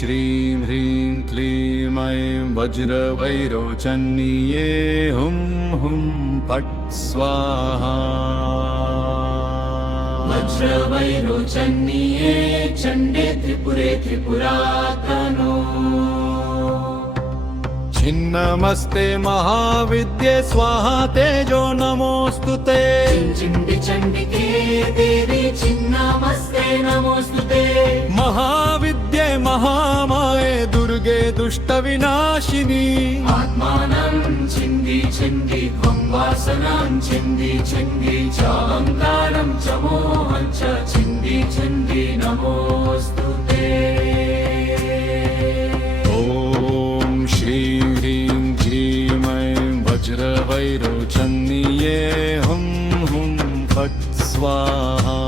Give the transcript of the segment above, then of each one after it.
श्रीं ह्रीं क्लीं ऐं वज्रवैरोचन्ये हुं हुं फट् स्वाहा। वज्रवैरोचन्ये चण्डे त्रिपुरे त्रिपुरातनो। छिन्नमस्ते महाविद्ये स्वाहा तेजो नमोस्तुते। चिण्डि चण्डिके देवी छिन्नमस्ते नमोस्तुते। महाविद्ये महामाये दुर्गे दुष्टविनाशिनी। आत्मानं छिन्दी छिन्दी त्वं वासनां छिन्दी छिन्दी चाहंकारं च मोहं च छिन्दी छिन्दी नमोस्तुते। ॐ श्रीं ह्रीं क्लीं ऐं वज्रवैरोचन्ये हुं हुं फट् स्वाहा।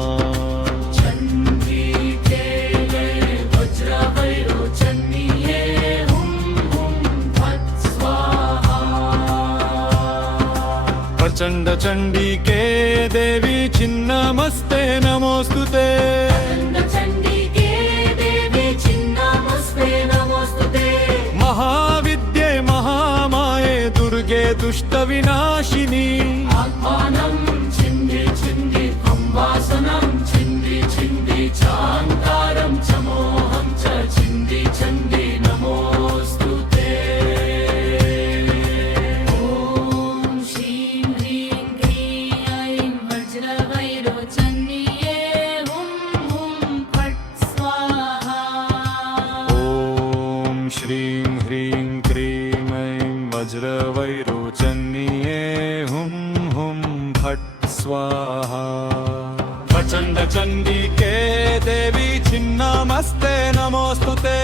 चण्डिके वज्रवैरोचन्ये हुं हुं फट् स्वाहा। प्रचण्ड चण्डिके देवी छिन्नमस्ते नमोस्तुते। चण्डिके देवी छिन्नमस्ते नमोस्तुते। महाविद्ये महामाये दुर्गे दुष्टविनाशिनी। आत्मानं छिन्दी छिन्दी त्वं वासनां छिन्दी छिन्दी चाहंकारं च मोहं च छिन्दी छिन्दी नमोस्तुते। ॐ श्रीं ह्रीं क्लीं ऐं वज्रवैरोचन्ये हुं हुं फट् स्वाहा। ॐ श्रीं ह्रीं क्लीं ऐं वज्रवैरोचन्ये हुं हुं फट् स्वाहा। प्रचण्ड चण्डिके देवी छिन्नमस्ते नमोस्तुते।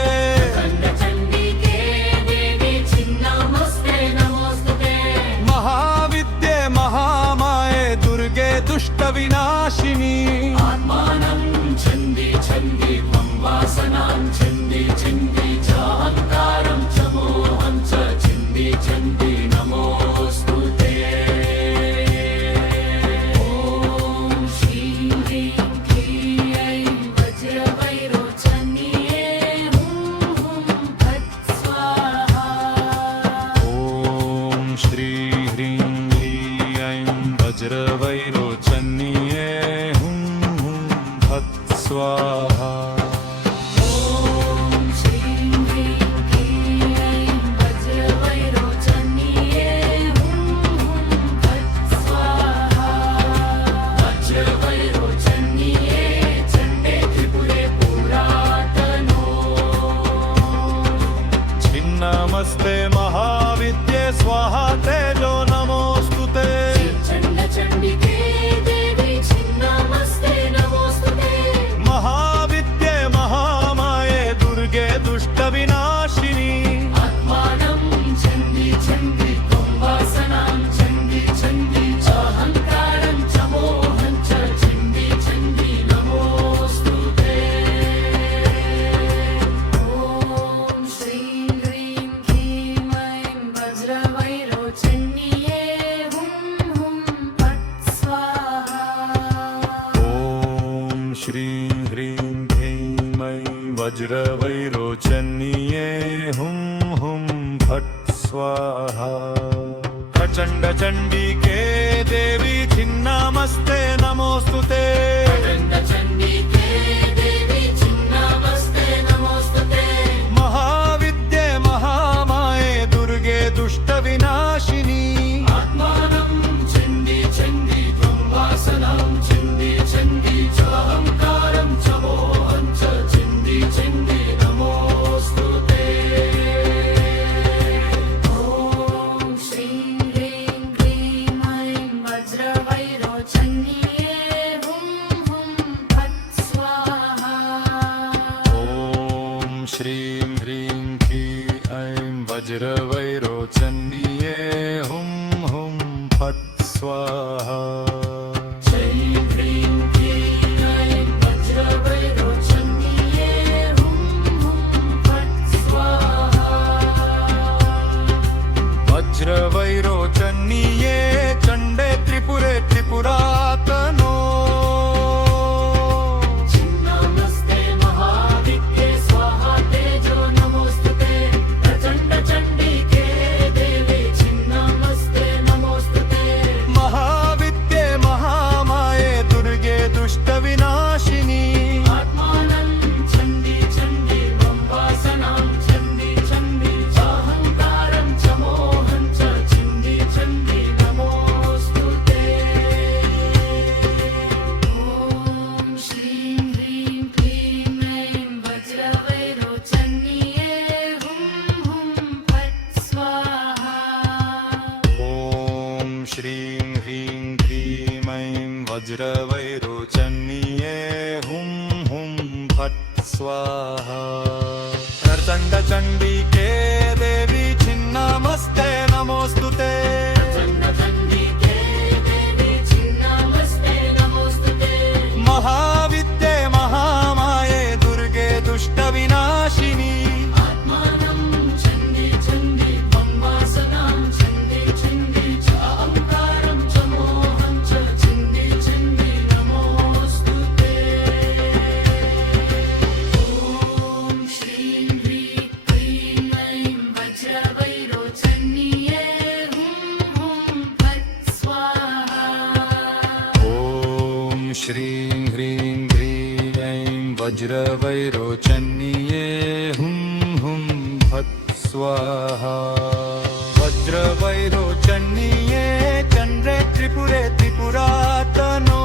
चण्डिके देवी छिन्नमस्ते नमोस्तुते। महाविद्ये महामाये दुर्गे दुष्टविनाशिनी। आत्मानं छिन्दी छिन्दी त्वं वासनां छिन्दी छिन्दी चाहंकारं च मोहं च छिन्दी छिन्दी नमोस्तुते। ॐ श्रीं ह्रीं क्लीं ऐं वज्रवैरोचन्ये हुं हुं फट् स्वाहा। ॐ श्रीं ह्रीं क्लीं ऐं वज्रवैरोचन्ये हुं हुं फट् स्वाहा। ॐ श्रीं ह्रीं क्लीं ऐं वज्रवैरोचन्ये हुं हुं फट् स्वाहा। वज्रवैरोचन्ये चण्डे त्रिपुरे पुरातनो। छिन्नमस्ते महाविद्ये स्वाहा तेजो नमोस्तुते। चण्ड चण्डिके देवी छिन्नमस्ते नमोस्तुते। महाविद्ये महामाये दुर्गे दुष्टविनाशिनी। आत्मानं छिन्दी छिन्दी त्वं वासनां छिन्दी छिन्दी चाहंकारं च मोहं च छिन्दी छिन्दी नमोस्तुते। ॐ श्रीं ह्रीं क्लीं ऐं वज्रवैरोचन्ये हुं हुं फट् स्वाहा। ॐ श्रीं ह्रीं क्लीं ऐं वज्रवैरोचन्ये हुं हुं फट् स्वाहा। प्रचण्ड चण्डिके देवी छिन्नमस्ते नमोस्तुते। चण्डिके देवी छिन्नमस्ते नमोस्तुते। महाविद्ये महामाये दुर्गे दुष्टविनाशिनी। आत्मानं छिन्दी छिन्दी त्वं वासनां छिन्दी छिन्दी चाहंकारं च मोहं च छिन्दी छिन्दी नमोस्तुते। ॐ श्रीं ह्रीं क्लीं ऐं वज्रवैरोचन्ये हुं हुं फट् स्वाहा। ॐ श्रीं ह्रीं क्लीं ऐं वज्रवैरोचन्ये हुं हुं फट् स्वाहा। श्रीं ह्रीं क्लीं ऐं वज्रवैरोचन्ये हुं हुं फट् स्वाहा। वज्रवैरोचन्ये चण्डे त्रिपुरे त्रिपुरातनो। छिन्नमस्ते महाविद्ये स्वाहा तेजो फट् स्वाहा प्रचण्ड चण्डिके देवी छिन्नमस्ते नमोऽस्तुते चण्डचण्डिके देवी छिन्नमस्ते नमोऽस्तुते महाविद्ये महामाये दुर्गे दुष्टविनाशिनी आत्मानं चण्डी चण्डी त्वं चण्डी चण्डी च अहङ्कारं च मोहं च चण्डी चण्डी नमोऽस्तुते ॐ श्रीं ह्रीं क्लीं ऐं वज्रवैरोचन्ये हुं फट् स्वाहा ॐ श्रीं ह्रीं क्लीं ऐं वज्रवैरोचन्ये हुं फट् स्वाहा वज्रवैरोचन्ये चन्द्रे त्रिपुरे त्रिपुरातनो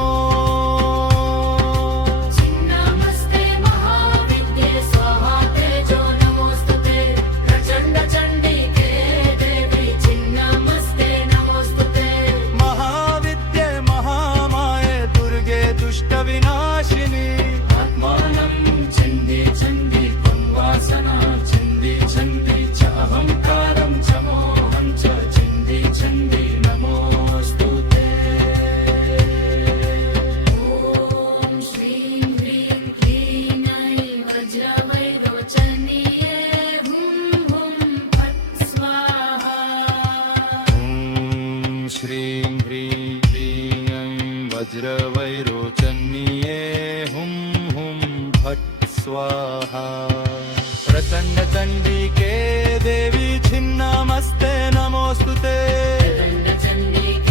छिन्नमस्ते महाविद्ये स्वाहा तेजो नमोऽस्तुते प्रचण्ड चण्डिके देवी छिन्नमस्ते नमोऽस्तुते महाविद्ये महामाये दुर्गे दुष्टविनाशिनी आत्मानं चण्डी चण्डी त्वं वासना चण्डी चण्डी च अहङ्कारं च मोहं च चण्डी चण्डी नमोऽस्तुते ॐ श्रीं ह्रीं क्लीं ऐं वज्रवैरोचन्ये हुं फट् स्वाहा ॐ श्रीं ह्रीं क्लीं ऐं वज्रवैरोचन्ये हुं फट् स्वाहा प्रचण्ड चण्डिके देवी छिन्नमस्ते नमोऽस्तुते चण्डचण्डिके